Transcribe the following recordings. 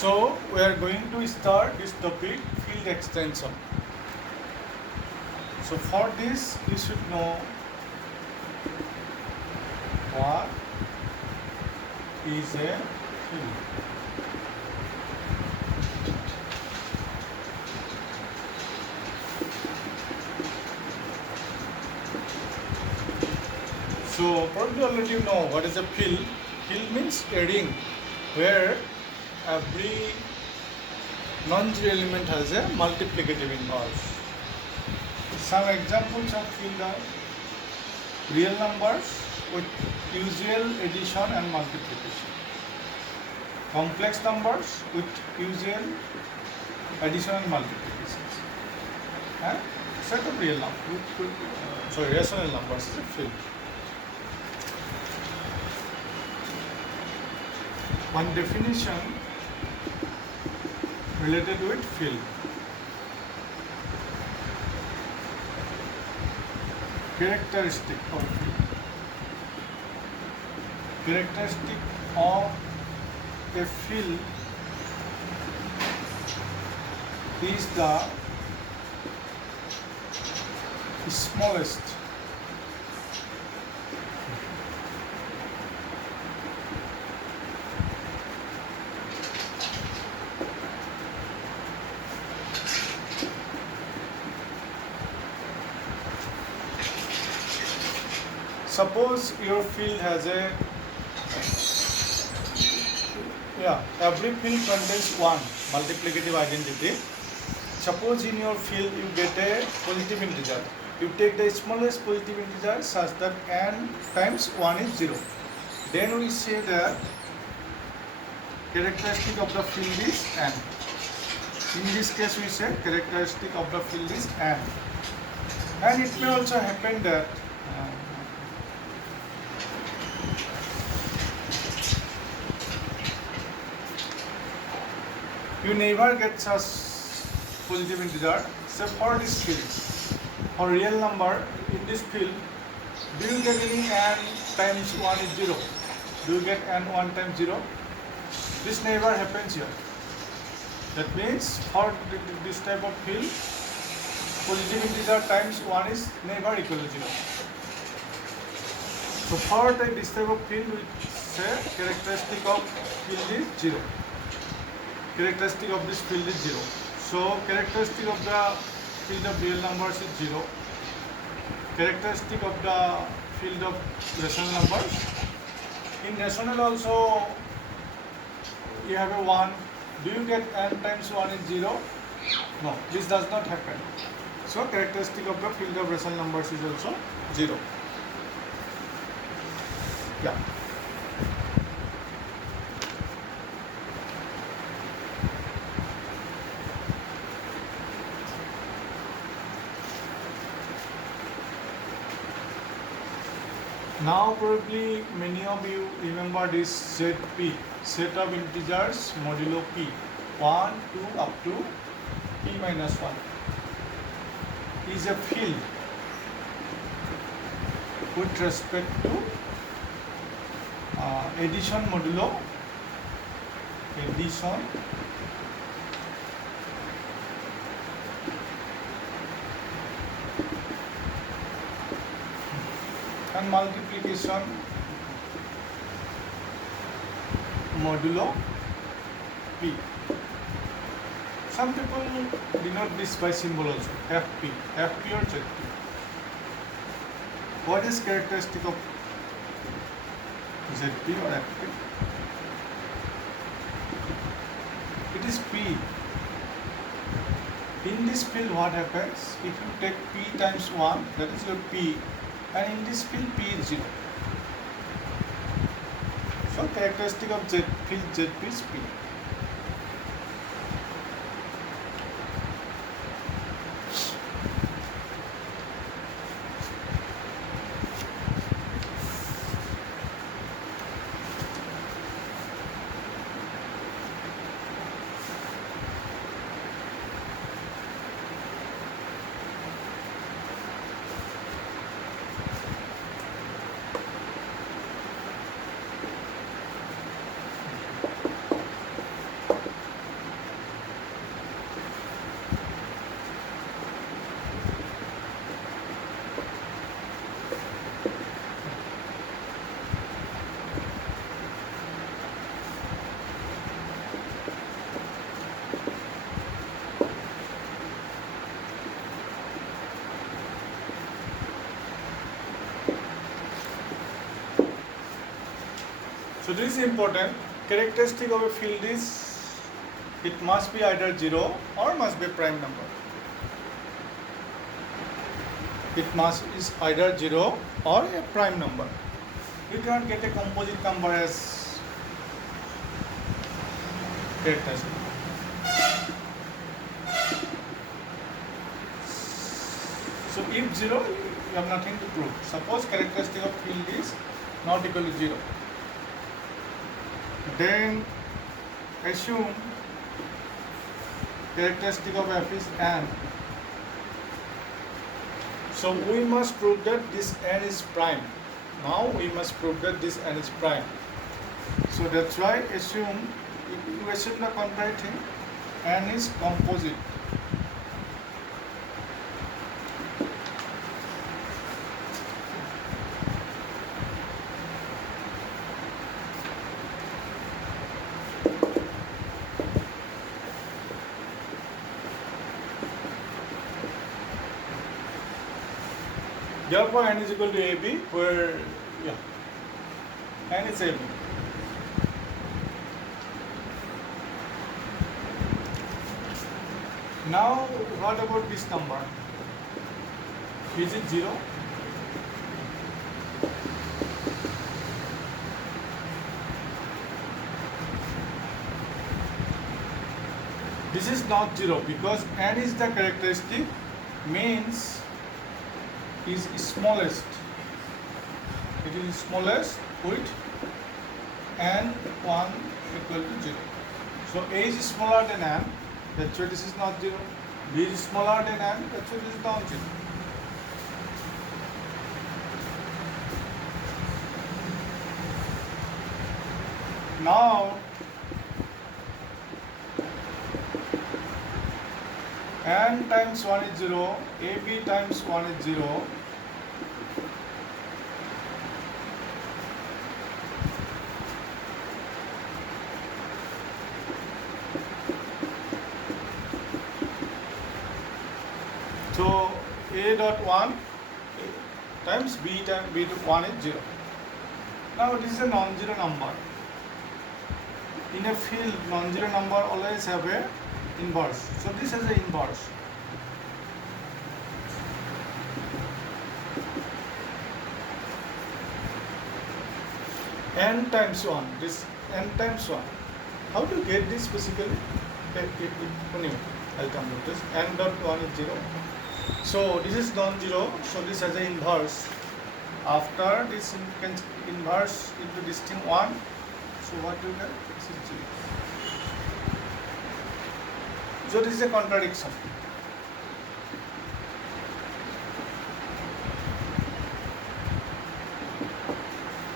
So we are going to start this topic, field extension. So for this you should know what is a field. So probably already you know what is a field. Field means a ring where every non-zero element has a multiplicative inverse. Some examples of field are real numbers with usual addition and multiplication, complex numbers with usual addition and multiplications, and set of real numbers, rational numbers is a field. One definition related with field. Characteristic of field. Characteristic of a field is the smallest suppose your field has every field contains one multiplicative identity. Suppose in your field you get a positive integer. You take the smallest positive integer such that n times 1 is 0. Then we say that characteristic of the field is n. In this case we say characteristic of the field is n. And it may also happen that you never get such positive integer. So for this field, for real number in this field, do you get any n times 1 is 0? Do you get n 1 times 0? This never happens here. That means for this type of field, positive integer times 1 is never equal to 0. So for this type of field, we say characteristic of field is 0. Characteristic of this field is 0. So characteristic of the field of real numbers is 0. Characteristic of the field of rational numbers. In rational also you have a 1. Do you get n times 1 is 0? No, this does not happen. So characteristic of the field of rational numbers is also 0. Yeah. Now probably many of you remember this ZP, set of integers modulo P, 1, 2 up to P minus 1 is a field with respect to addition modulo addition and multiplication modulo P. Some people denote this by symbol also, FP or ZP. What is characteristic of ZP or FP? It is P. In this field what happens? If you take P times 1, that is your P, and in this field P is 0. So characteristic of field ZP is P. So this is important. Characteristic of a field is it must be either 0 or must be a prime number. It must is either 0 or a prime number. You cannot get a composite number as characteristic. So if 0, you have nothing to prove. Suppose characteristic of field is not equal to 0. Then assume characteristic of f is n. So we must prove that this n is prime. Now we must prove that this n is prime. So that's why assume you assume the contrary thing, n is composite. Therefore, n is equal to AB, where n is AB. Now, what about this number? Is it 0? This is not 0 because n is the characteristic, means is smallest. It is smallest with n 1 equal to 0. So A is smaller than n, that's why this is not 0. B is smaller than n, that's why this is not 0. Now n times 1 is 0, AB times 1 is 0. So A dot 1 times B dot 1 is 0. Now this is a non-zero number. In a field, non-zero number always have a inverse. So this has an inverse. N times 1. This n times 1. How to get this basically? I'll come to this. N dot 1 is 0. So this is non-zero. So this has an inverse. After this can inverse into this thing 1. So what do you get? This is 0. So this is a contradiction.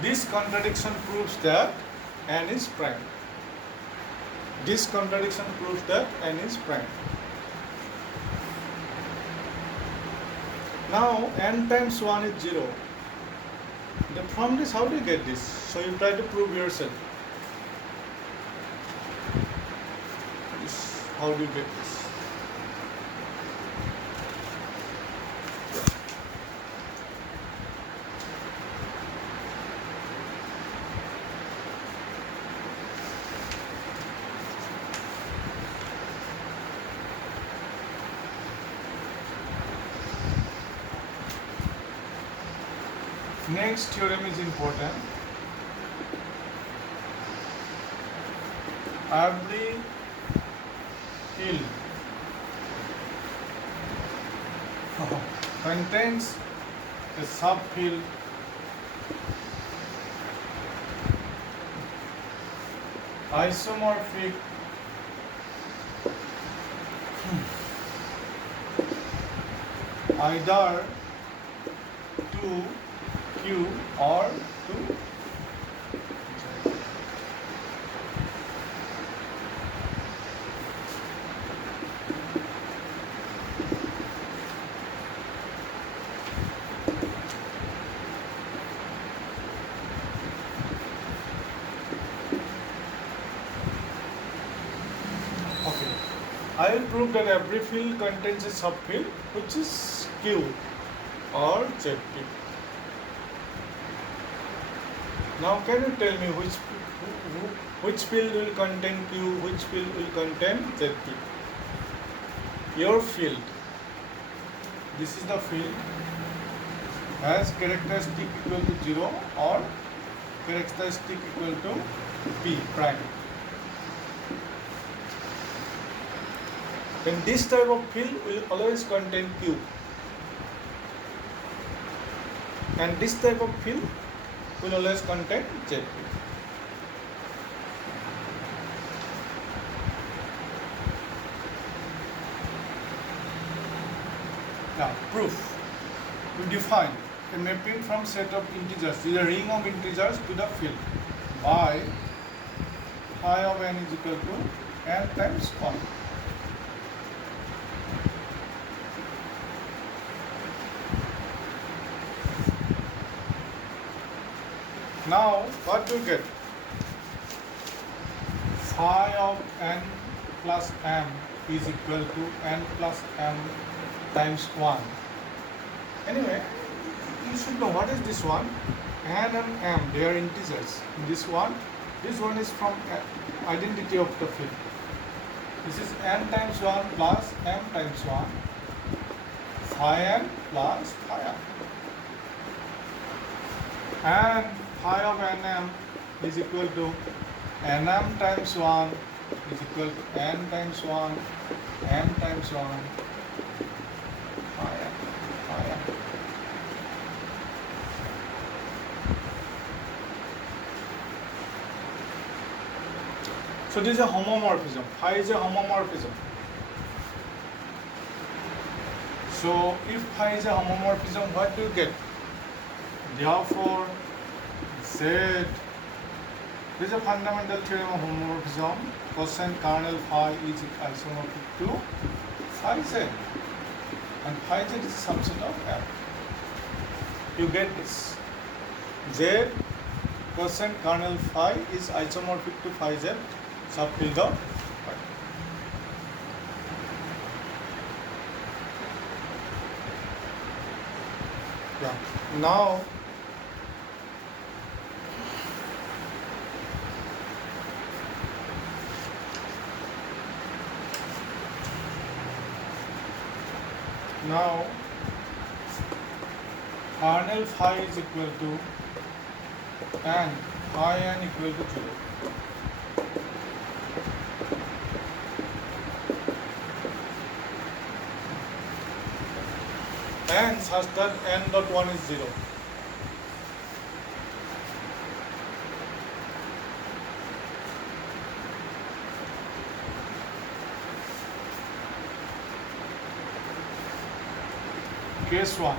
This contradiction proves that n is prime. This contradiction proves that n is prime. Now n times 1 is 0. Then from this, how do you get this? So you try to prove yourself. How do you get this? Next theorem is important. Every field contains a subfield isomorphic either to Q or to I will prove that every field contains a subfield which is Q or ZP. Now can you tell me which field will contain Q, which field will contain ZP? Your field, this is the field, has characteristic equal to 0 or characteristic equal to P prime. Then this type of field will always contain Q. And this type of field will always contain ZP. Now, proof. We define a mapping from set of integers, is a ring of integers to the field by phi of n is equal to n times 1. Now, what do you get? Phi of n plus m is equal to n plus m times 1. Anyway, you should know what is this one. N and m, they are integers. This one is from identity of the field. This is n times 1 plus m times 1. Phi n plus phi m. And phi of nm is equal to nm times 1 is equal to n times 1, n times 1, phi m, phi m. So this is a homomorphism. Phi is a homomorphism. So if phi is a homomorphism, what do you get? Therefore, Z, this is a fundamental theorem of homomorphism. Cosine kernel phi is isomorphic to phi Z. And phi Z is a subset of M. You get this. Z cosine kernel phi is isomorphic to phi Z subfield of phi. Yeah. Now, kernel phi is equal to n, phi n equal to 0. N such that n dot 1 is 0. Case 1.